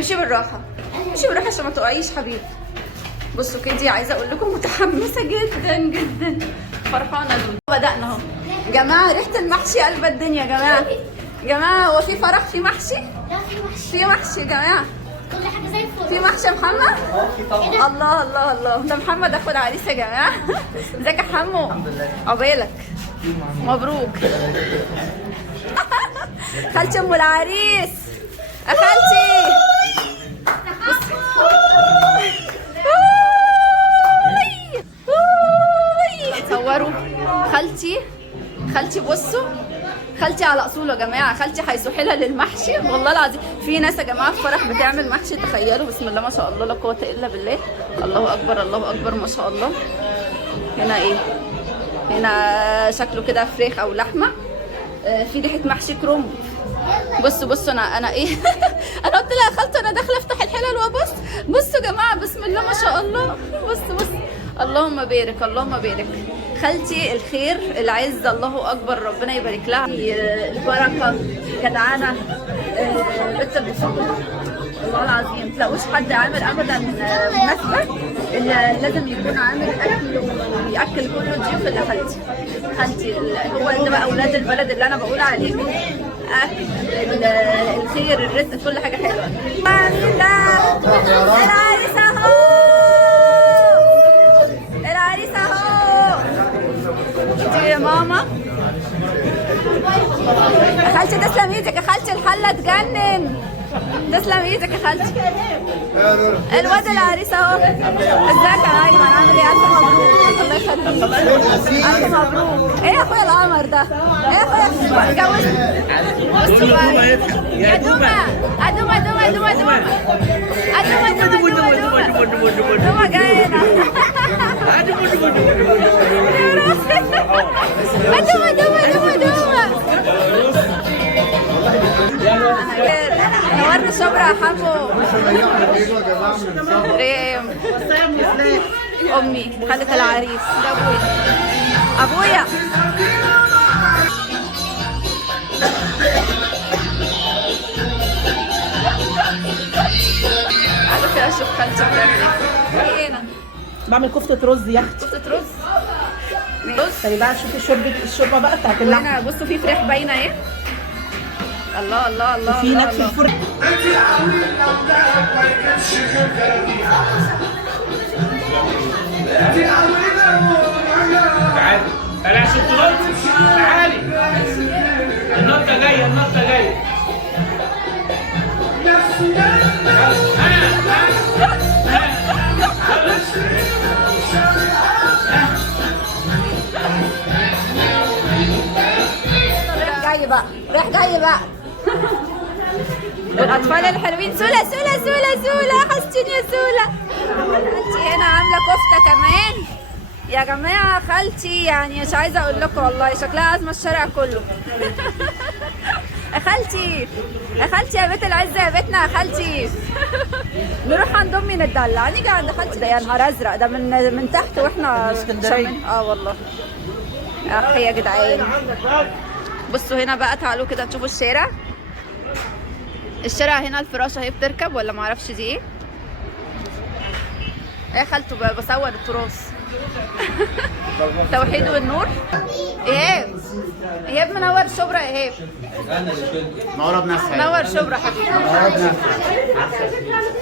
امشي بالراحه، امشي بالراحه عشان ما تقعيش حبيبي. بصوا كده، عايزه اقول لكم متحمسه جدا جدا، فرحانه دول. بدأنا اهو يا جماعه، ريحه المحشي قلب الدنيا يا جماعه. يا جماعه هو في فرح في محشي؟ لا في محشي. في محشي يا جماعه. كل حاجه زي الفل. في محشي يا محمد؟ في طبعا. الله الله الله، ده محمد اخو العريس يا جماعه. ازيك يا حمو؟ الحمد لله. عقبالك، مبروك. خالتي ام العريس، يا خالتي. صوروا خالتي بصوا، خالتي على اصوله يا جماعه. خالتي هيسوحلها للمحشي والله العظيم. في ناس يا جماعه في فرح بتعمل محشي، تخيلوا. بسم الله ما شاء الله، لا قوه الا بالله. الله اكبر الله اكبر ما شاء الله. هنا ايه؟ هنا شكله كده فراخ او لحمه، في ريحه محشي كرنب. بصوا انا ايه. انا قلت لها يا خالتي انا داخله افتح الحلل وابص. بصوا يا جماعه، بسم الله ما شاء الله. بص اللهم بارك اللهم بارك. خالتي الخير العزه، الله اكبر، ربنا يبارك لها. البركه، جدعانه، بنت بتصبر والله العظيم. تلاقوش حد عامل ابدا مناسبه الا لازم يكون عامل اكل وياكل كل الضيوف اللي خالتي. هو ده بقى اولاد البلد اللي انا بقول عليهم. الخير الرزق كل حاجه حلوه. العريس اهو، العريس اهو. انتي يا ماما يا خالتي، تسلم ايدك يا خالتي، الحله تجنن. تسلم ايدك يا خالتي. الواد العريس اهو. ازيك يا ايمن، عامل ايه؟ الف مبروك. الله يخليك، الف مبروك. ايه يا اخويا القمر ده؟ ايه يا اخويا اتجوزت؟ بصوا بقى يا دوما، ادوما دوما دوما دوما ادوما دوما دوما دوما جايه هنا. ادوما دوما دوما. نورنا شبرا يا حمو. ريم، امي، خالة العريس، ده ابويا. عايزة كده اشوف خالتي بتعمل ايه. هنا بعمل كفتة رز يا اختي. كفتة رز. بص طيب بقى شوفي الشوربة بقى بتاعت اللحمة. هنا بصوا في فراخ باينة اهي. الله الله الله. وفي هناك في الفرن. تعالي تعالي عشان تنطي. تعالي، النطة جاية النطة جاية. رايح جاي بقى. والاطفال الحلوين. سولا حسيتيني يا سولا. خالتي هنا عامله كفته كمان يا جماعه. خالتي يعني مش عايزه اقول لكم والله، شكلها ازمه الشارع كله. يا خالتي يا خالتي يا بيت العزه يا بيتنا يا خالتي. نروح عند امي نتدلع، نيجي عند خالتي. ده يا نهار ازرق، ده من تحت واحنا اسكندريه. والله يا اخي يا جدعان. بصوا هنا بقى، تعالوا كده تشوفوا الشارع. الشارع هنا الفراشه اهي بتركب ولا معرفش دي ايه. يا خالته بصور التراث. توحيد والنور. ايهاب منور شبرا. ايهاب منورة بنفسها. منور شبرا حبيبي. منورة بنفسها.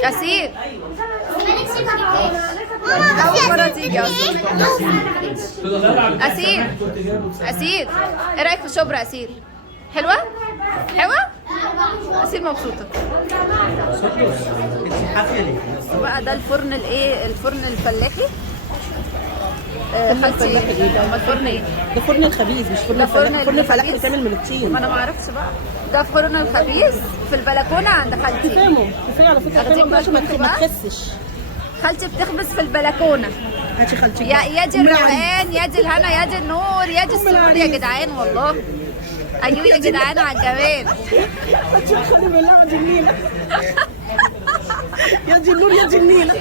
ياسين اول مره تيجي اصلا. اسير ايه رايك في شبرا؟ اسير حلوه اسير مبسوطه. بقى ده الفرن الفرن الفلاحي. خالتي الفرن ايه؟ ده فرن الخبيز مش فرن الفلاحي. فرن الفلاحي بيتعمل من الطين. ما انا ما اعرفش بقى. ده فرن الخبيز في البلكونه عند خالتي. كفايه على فكره، كفايه عشان ما تخسش. خالتي بتخبز في البلكونه. هاتي خالتي يا دي الروقان، يا دي الهنا، يا دي النور، يا دي السرور يا جدعان والله. ايوه يا جدعان على الجمال. خلي بالله دي النيله. يا دي النور يا دي النيله.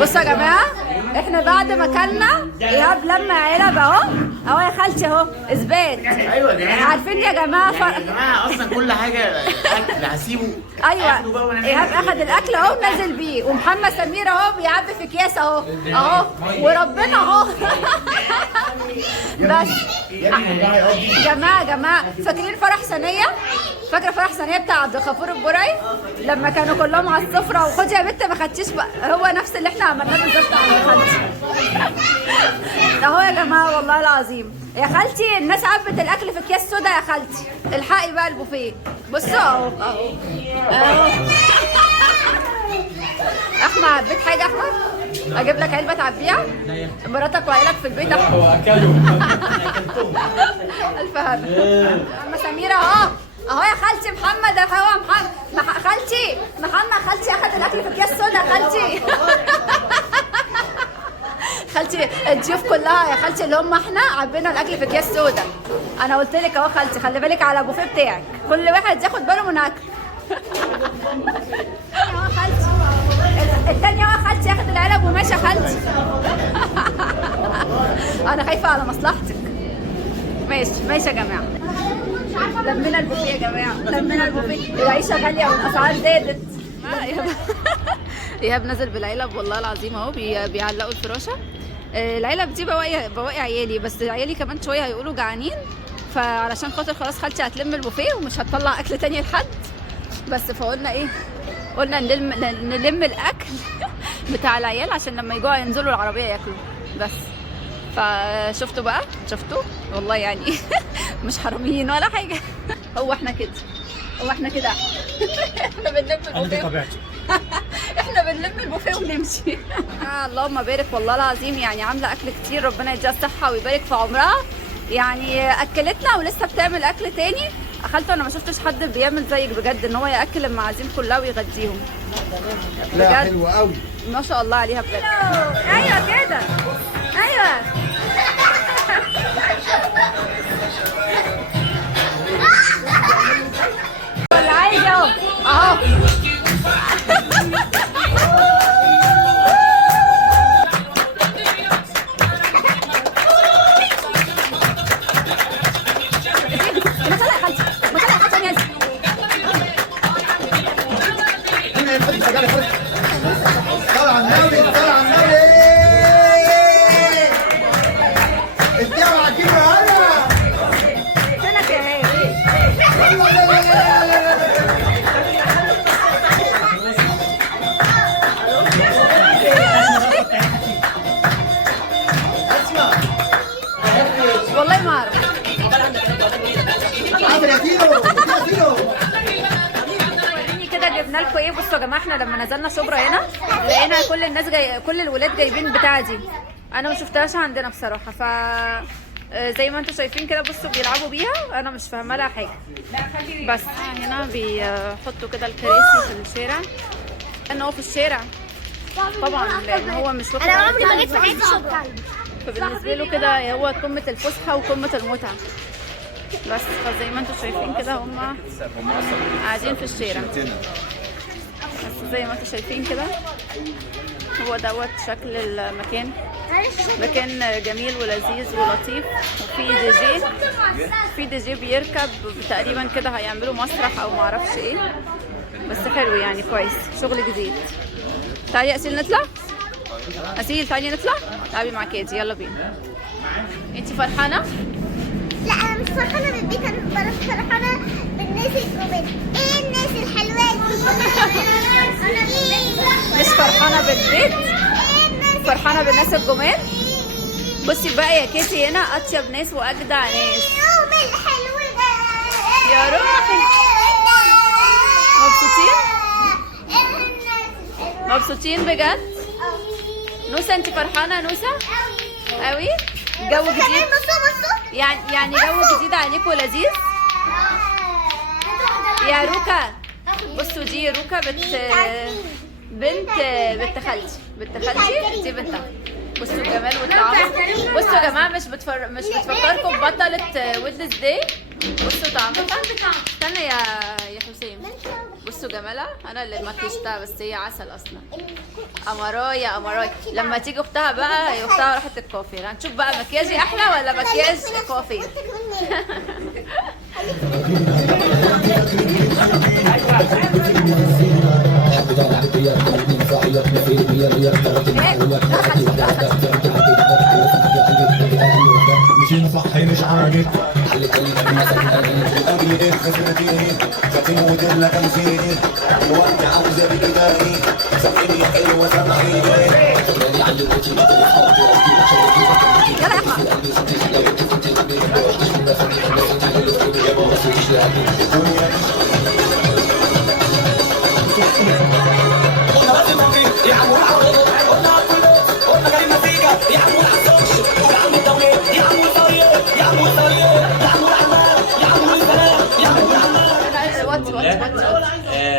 بصوا يا جماعه، احنا بعد ما كلنا ايهاب لما علب اهو اهو يا خالتي اهو اثبات. ايوه يا جماعه، عارفين يا جماعه يا جماعه اصلا كل حاجه اكل هسيبه. ايوه ايهاب اخد الاكل اهو ونزل بيه، ومحمد سمير اهو بيعبي في اكياس اهو اهو، وربنا اهو. بس جماعه فاكرين فرح ثانيه؟ فاكره فرح ثانيه بتاع عبد الغفور البرعي لما كانوا كلهم على السفره وخدي يا بنت ما خدتيش بقى، هو نفس اللي احنا عملناه بالظبط على خالتي. اهو يا جماعه والله العظيم يا خالتي الناس عبت الاكل في اكياس سودا يا خالتي، الحقي بقى البوفيه. بصوا اهو اهو احمد، عبيت حاجه يا احمد؟ اجيب لك علبه تعبيها؟ مراتك وعيالك في البيت احمد. الف هنا. اما سميره اهو اهو يا خالتي، محمد اهو خالتي خالتي اخد الاكل في اكياس سودا خالتي. خالتي الضيوف كلها يا خالتي اللي هم احنا عبينا الاكل في اكياس سودا. انا قلت لك اهو خالتي خلي بالك على البوفيه بتاعك، كل واحد ياخد باله من اكل. اهو خالتي التانية اهو خالتي ياخد العلب وماشي يا خالتي. انا خايفه على مصلحتك. ماشي يا جماعه، لمينا البوفيه يا جماعه، لمينا البوفيه، العيشه غاليه والاسعار زادت. ايهاب نزل بالعلب والله العظيم اهو بيعلقوا الفراشه. العلب دي بواقي عيالي، بس عيالي كمان شويه هيقولوا جعانين، فعلشان خاطر خلاص خالتي هتلم البوفيه ومش هتطلع اكل تاني لحد، بس فقلنا ايه، قلنا نلم الاكل بتاع العيال عشان لما يجوعوا ينزلوا العربيه ياكلوا بس. فشفتوا بقى، شفتوا والله يعني مش حراميين ولا حاجه. هو احنا كده احنا بنلم البوفيه. احنا بنلم البوفيه ونمشي. اللهم بارك والله العظيم، يعني عامله اكل كتير، ربنا يديها الصحه ويبارك في عمرها، يعني اكلتنا ولسه بتعمل اكل تاني. خالته انا ما شفتش حد بيعمل زيك بجد، ان هو ياكل المعازيم كلها ويغديهم. لا حلوه قوي ما شاء الله عليها بجد. ايوه كده ايوه. اللي عايز اهو اهو. والله ما اعرف. وريني كده جبنا لكم ايه. بصوا يا جماعه، احنا لما نزلنا شبرا هنا لقينا كل الناس كل الولاد جايبين بتاع دي، انا ما شفتهاش عندنا بصراحه. ف زي ما انتم شايفين كده، بصوا بيلعبوا بيها، انا مش فاهمه لها حاجه. بس هنا بيحطوا كده الكراسي في الشارع، ان هو في الشارع طبعا لان هو مش واخد. انا عمري ما جيت في حياتي شبرا، فبالنسبه له كده هو قمه الفسحه وقمه المتعه. بس فزي ما انتم شايفين كده هم قاعدين في الشارع، بس زي ما انتم شايفين كده هو دوت شكل المكان. مكان جميل ولذيذ ولطيف، وفي دي جي بيركب تقريبا كده، هيعملوا مسرح او معرفش ايه، بس حلو يعني كويس، شغل جديد. تعالي يا اسيل نطلع، اسيل تعالي نطلع، تعالي مع كيدي، يلا بينا. انتي فرحانه؟ لا انا مش فرحانه بالبيت، انا فرحانه بالناس الجمال. ايه الناس الحلوه دي؟ مش فرحانه بالبيت، فرحانه بالناس الجمال. بصي بقى يا كيتي، هنا اطيب ناس واجدع ناس. اليوم الحلو ده يا روحي، مبسوطين بجد؟ نوسة انت فرحانه؟ نوسة قوي. جو جديد يعني جو جديد عليكم ولذيذ. يا روكا بصوا، دي روكا بنت خالتي، دي بنتها. بصوا الجمال والطعام. بصوا يا جماعه مش بتفكركم ببطله ويدنس داي. بصوا طعمها. استنى يا حسين. بصوا جمالها. انا اللي مكشتها بس هي عسل اصلا. قمرايه قمرايه. لما تيجي اختها بقى، هي اختها راحت الكوافير. هنشوف بقى مكياجي احلى ولا مكياج كوافير. مشينا صح مش عادي على كلمة أجل إيه خسرتين سفين ودلة خمسين الوقت عاوزة بإيداني سفيني حلوة سمعيني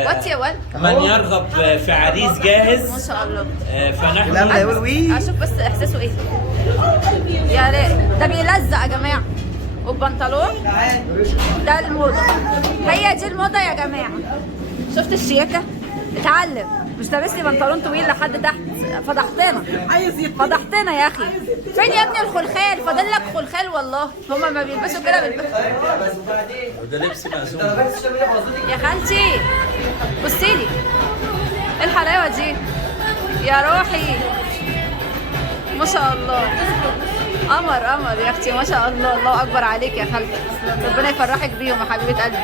واتي يا ولد. من يرغب في عريس جاهز ما شاء الله. فنحن لا يقول وي. اشوف بس احساسه ايه. يا ريت ده بيلزق يا جماعه. والبنطلون ده الموضه. هي دي الموضه يا جماعه. شفت الشياكه؟ اتعلم. مش لابس لي بنطلون طويل لحد تحت. فضحتنا يا اخي. فين يا ابني الخلخال؟ فاضل لك خلخال والله. هما ما بيلبسوا كده ده لبس مقسوم. يا خالتي بصي لي. ايه الحلاوه دي يا روحي؟ ما شاء الله. قمر قمر يا اختي ما شاء الله. الله اكبر عليك يا خالتي. ربنا يفرحك بيهم يا حبيبه قلبي.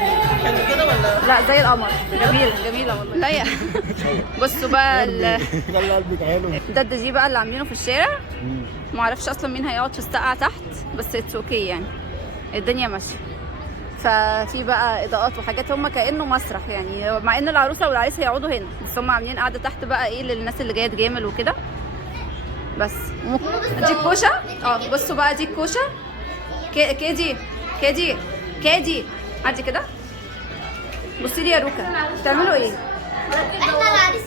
كده ولا لا زي القمر. جميله جميله والله. لا يا بصوا بقى ده دي بقى اللي عاملينه في الشارع. ما اعرفش اصلا مين هيقعد في السقعه تحت، بس اتس اوكي يعني الدنيا ماشيه. ففي بقى اضاءات وحاجات، هم كانه مسرح يعني، مع ان العروسه والعريس هيقعدوا هنا، بس هم عاملين قاعده تحت بقى ايه للناس اللي جايه تجامل وكده. بس دي الكوشه. بصوا بقى دي الكوشه. كادي عادي كده. بصي لي يا روكا بتعملوا ايه؟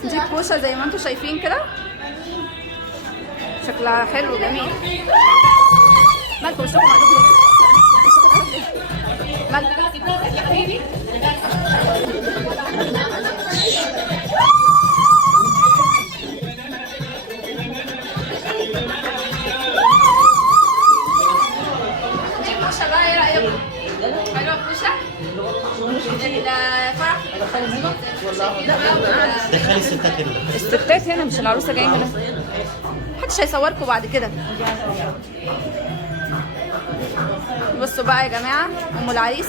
دي الكوشه زي ما انتم شايفين كده. شكلها حلو جميل. مالكم وشكم دي الكوشه بقى ايه رايكم؟ حلوه الكوشه؟ الفرح دخلي الستات هنا. الستات هنا مش العروسه جايه هنا. محدش هيصوركم بعد كده. بصوا بقى يا جماعه ام العريس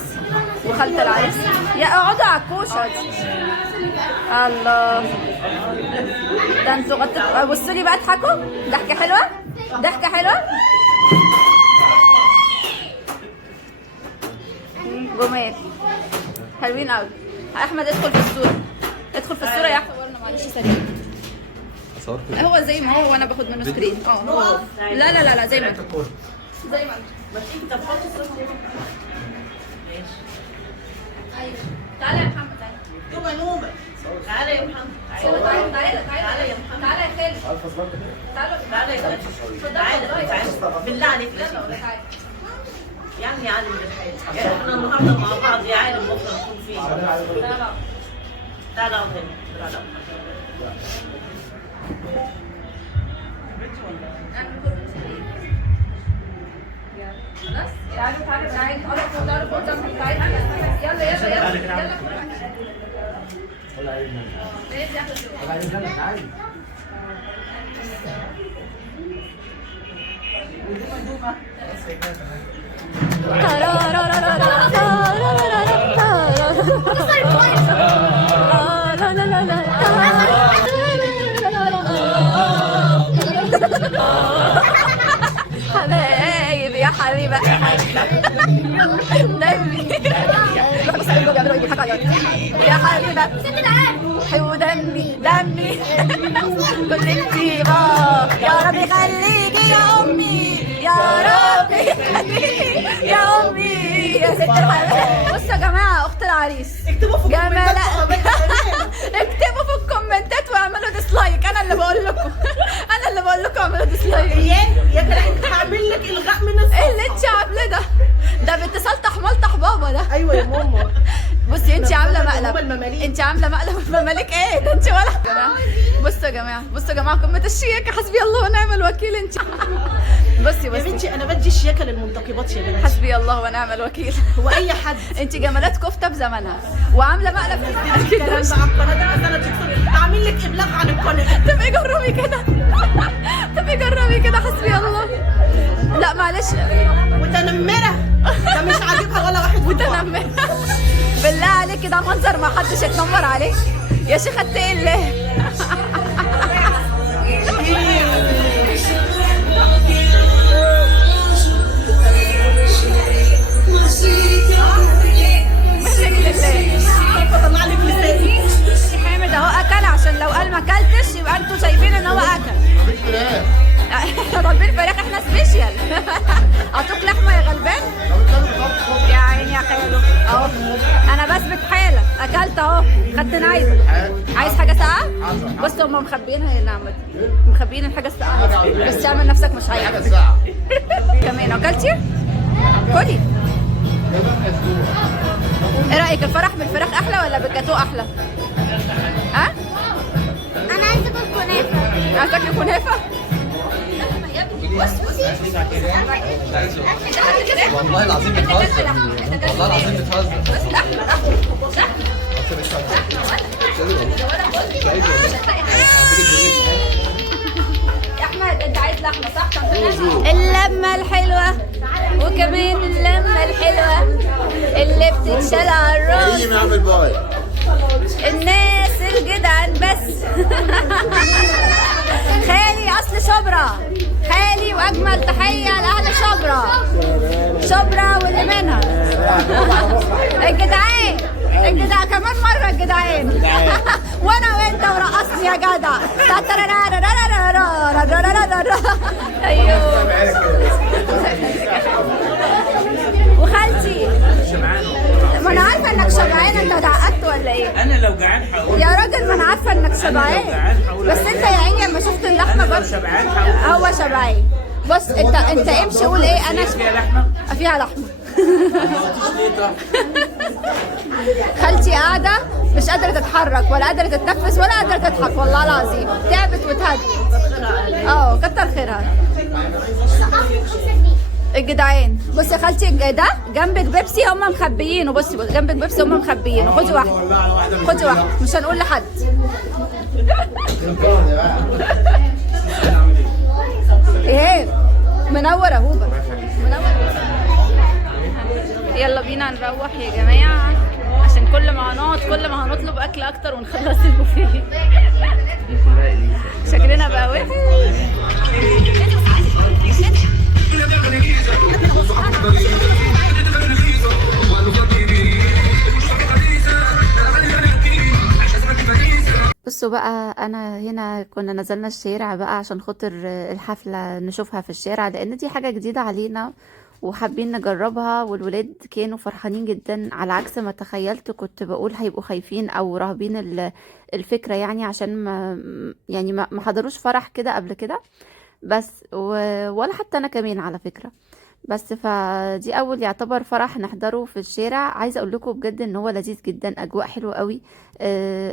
وخالة العريس. يا اقعدوا على الكوشه. الله ده انتوا غطيتوا. بصوا لي بقى اضحكوا. ضحكه حلوه. ضحكه حلوه. جمال حلوين قوي. احمد ادخل في الصوره. ادخل في الصوره يا احمد. صورنا معلش سريع. هو زي ما هو وانا باخد منه سكرين. هو لا زي ما انت. زي ما انت. تعالى يا محمد. نومة تعالى يا محمد. تعالى يا محمد. تعالى يا خالد. تعالى يا خالد. تعالى بالله عليك. يعني عالم بالحياة. احنا النهارده مع بعض يا عالم بكره نكون فيه. تعالى اقعد هنا. تعالى. خلاص يلا حبايب يا حبيبة دمي يا حبيبة ودمي كنت انتي يا رب يخليكي يا امي يا رب يخليكي يا امي يا ست الحبايب. بصوا يا جماعة اخت العريس اكتبوا في اكتبوا في الكومنتات واعملوا ديسلايك. ديسلايك، انا اللي بقول لكم انا اللي بقول لكم اعملوا ديسلايك. يا كده هعمل لك الغاء من الصف. ايه اللي انت عامله ده باتصال تحملطح بابا ده. ايوه يا ماما. بصي انت عامله هما مقلب، المماليك. انت عامله مقلب المماليك. ايه ده انت ولا بصوا يا جماعه، بصوا يا جماعه قمه الشياكه، حسبي الله ونعم الوكيل. انت بصي يا بصي بنتي انا بدي الشياكه للمنتقبات يا بنتي. حسبي الله ونعم الوكيل. هو اي حد انت جمالات كفته بزمنها وعامله مقلب في الكلام ده على القناه دي، انا تكسر اعمل لك ابلاغ عن القناه. تبقي جربي كده تبقي جربي كده. حسبي الله. لا معلش متنمره ده مش عاجبها ولا واحد. متنمره بالله عليك، ده منظر ما حدش يتنمر عليه يا شيخه. اتقي الله. طلع لك لساني. حامد اهو اكل، عشان لو قال ما اكلتش يبقى انتوا شايفين ان هو اكل. احنا طالبين فراخ، احنا سبيشال. اعطوك لحمه يا غلبان. يا عيني يا خالو اهو، انا بثبت حالك. اكلت اهو، خدت نايم. عايز حاجه ساقعه؟ بص هم مخبيينها يا نعمة، مخبيين الحاجه الساقعه، بس تعمل نفسك مش عايز. كمان اكلتي؟ كلي. ايه رايك الفرح بالفراخ احلى ولا بالجاتو احلى؟ ها؟ انا عايزه اكل كنافه. عايز تاكلي كنافه؟ والله العظيم بتهزر، والله العظيم بتهزر. يا احمد انت عايز لحمه صح؟ اللمه الحلوه، وكمان اللمه الحلوه اللي بتتشال على الراس. نعمل باي. الناس الجدعان بس. خالي اصل شبرا، خالي واجمل تحيه لاهل شبرا، شبرا واللي منها. الجدعان الجدعان كمان مره الجدعان. وانا وانت ورقصني يا جدع. ايوه. وخالتي ما انا عارفه انك شبعان. انت اتعقدت ولا ايه؟ انا لو جعان هقول. يا راجل ما انا عارفه انك شبعان، بس انت يا عيني لما شفت اللحمه انا لو بس شبعان هقول. هو شبعان. بص انت امشي قول ايه. انا فيها لحمه. فيها لحمه. خالتي قاعده مش قادره تتحرك ولا قادره تتنفس ولا قادره تضحك، والله العظيم تعبت وتهدت. كتر خيرها. الجدعان بصي يا خالتي، ده جنبك بيبسي هم مخبيينه. بصي جنبك بيبسي هم مخبيينه. خدي واحده، خدي واحده، مش هنقول لحد. ايه منور هوبه، منور. يلا بينا نروح يا جماعه، عشان كل ما هنطلب اكل اكتر ونخلص البوفيه. شكلنا بقى وحش. بصوا بقى، انا هنا كنا نزلنا الشارع بقى عشان خاطر الحفلة نشوفها في الشارع، لان دي حاجة جديدة علينا وحابين نجربها، والولاد كانوا فرحانين جدا على عكس ما تخيلت. كنت بقول هيبقوا خايفين او راهبين الفكرة، يعني عشان ما حضروش فرح كده قبل كده، بس ولا حتى انا كمان على فكرة. بس فدي اول يعتبر فرح نحضره في الشارع. عايزه اقول لكم بجد ان هو لذيذ جدا، اجواء حلوه قوي،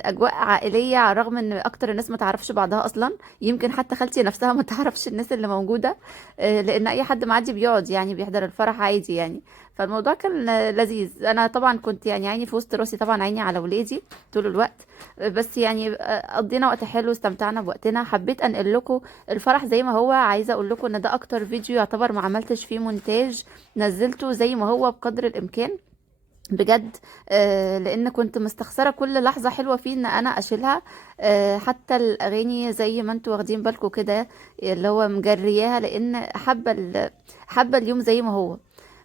اجواء عائليه، على الرغم ان اكتر الناس ما تعرفش بعضها اصلا. يمكن حتى خالتي نفسها ما تعرفش الناس اللي موجوده، لان اي حد معدي بيقعد يعني بيحضر الفرح عادي يعني. فالموضوع كان لذيذ. انا طبعا كنت يعني عيني في وسط راسي، طبعا عيني على ولادي طول الوقت، بس يعني قضينا وقت حلو، استمتعنا بوقتنا. حبيت انقل لكم الفرح زي ما هو. عايزه اقول لكم ان ده اكتر فيديو يعتبر ما عملتش فيه مونتاج، نزلته زي ما هو بقدر الامكان بجد، لان كنت مستخسره كل لحظه حلوه فيه ان انا اشيلها. حتى الاغاني زي ما انتوا واخدين بالكم كده اللي هو مجرياها، لان حابه اليوم زي ما هو،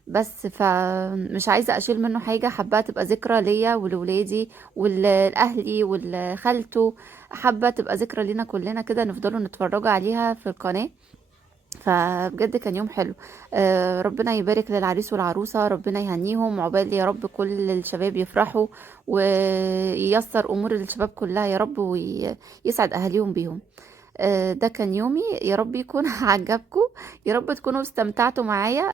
بس فمش عايزه اشيل منه حاجه. حابه تبقى ذكرى ليا ولولادي ولاهلي ولخالته، حابه تبقى ذكرى لينا كلنا كده، نفضلوا نتفرجوا عليها في القناه. فبجد كان يوم حلو. ربنا يبارك للعريس والعروسة، ربنا يهنيهم عقبال يا رب كل الشباب يفرحوا وييسر أمور الشباب كلها يا رب ويسعد أهاليهم بيهم. ده كان يومي، يا رب يكون عجبكم، يا رب تكونوا استمتعتوا معايا.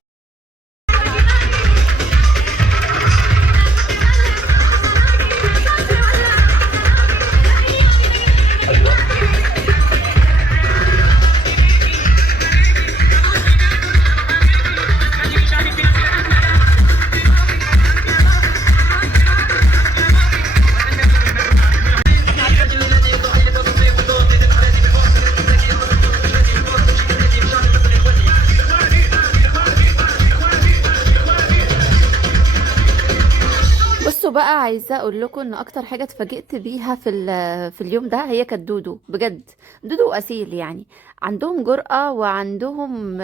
بصوا بقى، عايزه اقول لكم ان اكتر حاجه اتفاجئت بيها في اليوم ده هي كانت دودو. بجد دودو اصيل، يعني عندهم جرأة وعندهم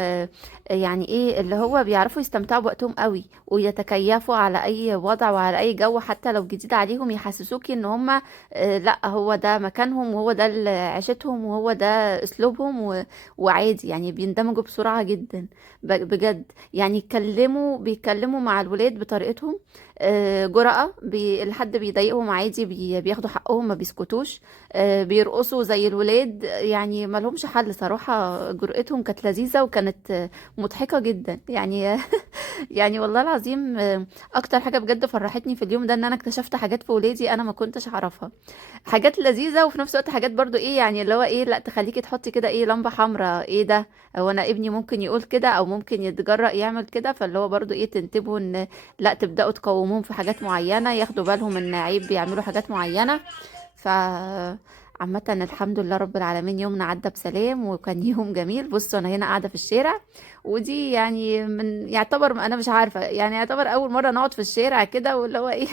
يعني ايه اللي هو بيعرفوا يستمتعوا بوقتهم قوي ويتكيفوا على اي وضع وعلى اي جو، حتى لو جديد عليهم يحسسوكي ان هم لا هو ده مكانهم وهو ده عيشتهم وهو ده اسلوبهم وعادي، يعني بيندمجوا بسرعة جدا. بجد يعني بيتكلموا مع الولاد بطريقتهم، جرأة. الحد بيضايقهم عادي بياخدوا حقهم، ما بيسكتوش. بيرقصوا زي الولاد، يعني ما لهمش حل صراحة. جرأتهم كانت لذيذة وكانت مضحكة جدا يعني. يعني والله العظيم اكتر حاجة بجد فرحتني في اليوم ده ان انا اكتشفت حاجات في ولادي انا ما كنتش اعرفها، حاجات لذيذة وفي نفس الوقت حاجات برضو ايه يعني اللي هو ايه، لا تخليكي تحطي كده ايه لمبة حمراء، ايه ده، هو انا ابني ممكن يقول كده او ممكن يتجرأ يعمل كده. فاللي هو برضو ايه تنتبهوا ان لا تبدأوا تقوموهم في حاجات معينة، ياخدوا بالهم ان عيب بيعملوا حاجات معينة. ف عامة الحمد لله رب العالمين يومنا عدى بسلام وكان يوم جميل. بصوا انا هنا قاعدة في الشارع، ودي يعني يعتبر انا مش عارفة يعني يعتبر اول مرة نقعد في الشارع كده، واللي هو ايه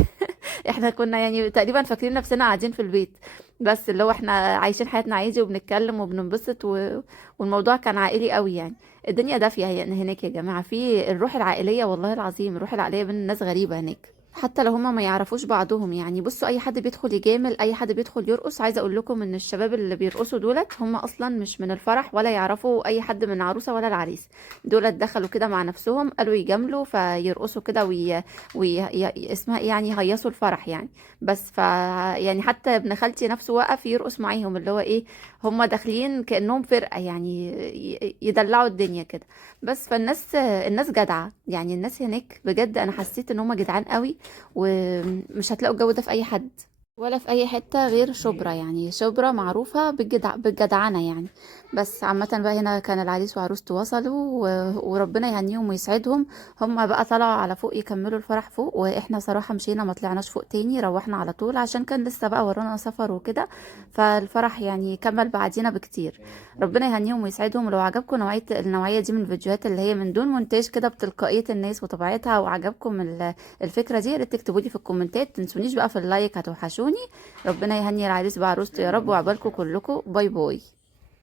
احنا كنا يعني تقريبا فاكرين نفسنا قاعدين في البيت، بس اللي هو احنا عايشين حياتنا عادي وبنتكلم وبننبسط والموضوع كان عائلي قوي يعني. الدنيا دافية هناك يا جماعة، في الروح العائلية، والله العظيم الروح العائلية بين الناس غريبة هناك حتى لو هما ما يعرفوش بعضهم. يعني بصوا اي حد بيدخل يجامل، اي حد بيدخل يرقص، عايزه اقول لكم ان الشباب اللي بيرقصوا دولت هم اصلا مش من الفرح ولا يعرفوا اي حد من العروسه ولا العريس. دولت دخلوا كده مع نفسهم، قالوا يجاملوا فيرقصوا كده اسمها إيه يعني هيصوا الفرح يعني. بس يعني حتى ابن خالتي نفسه وقف يرقص معاهم، اللي هو ايه هم داخلين كانهم فرقه يعني يدلعوا الدنيا كده. بس الناس جدعه، يعني الناس هناك بجد انا حسيت ان هم جدعان قوي، ومش هتلاقوا الجو ده في اي حد ولا في اي حته غير شبرا. يعني شبرا معروفه بالجدعنه يعني. بس عامه بقى هنا كان العريس وعروسته وصلوا وربنا يهنيهم ويسعدهم. هم بقى طلعوا على فوق يكملوا الفرح فوق، واحنا صراحه مشينا ما طلعناش فوق تاني، روحنا على طول عشان كان لسه بقى ورانا سفر وكده، فالفرح يعني كمل بعدينا بكتير. ربنا يهنيهم ويسعدهم. ولو عجبكم النوعيه دي من الفيديوهات اللي هي من دون مونتاج كده بتلقائيه الناس وطبيعتها، وعجبكم الفكره دي، يا ريت تكتبوا لي في الكومنتات. تنسونيش بقى في اللايك، هتوحشوني. ربنا يهني العريس بعروسته يا رب، وعقبالكم كلكم. باي باي.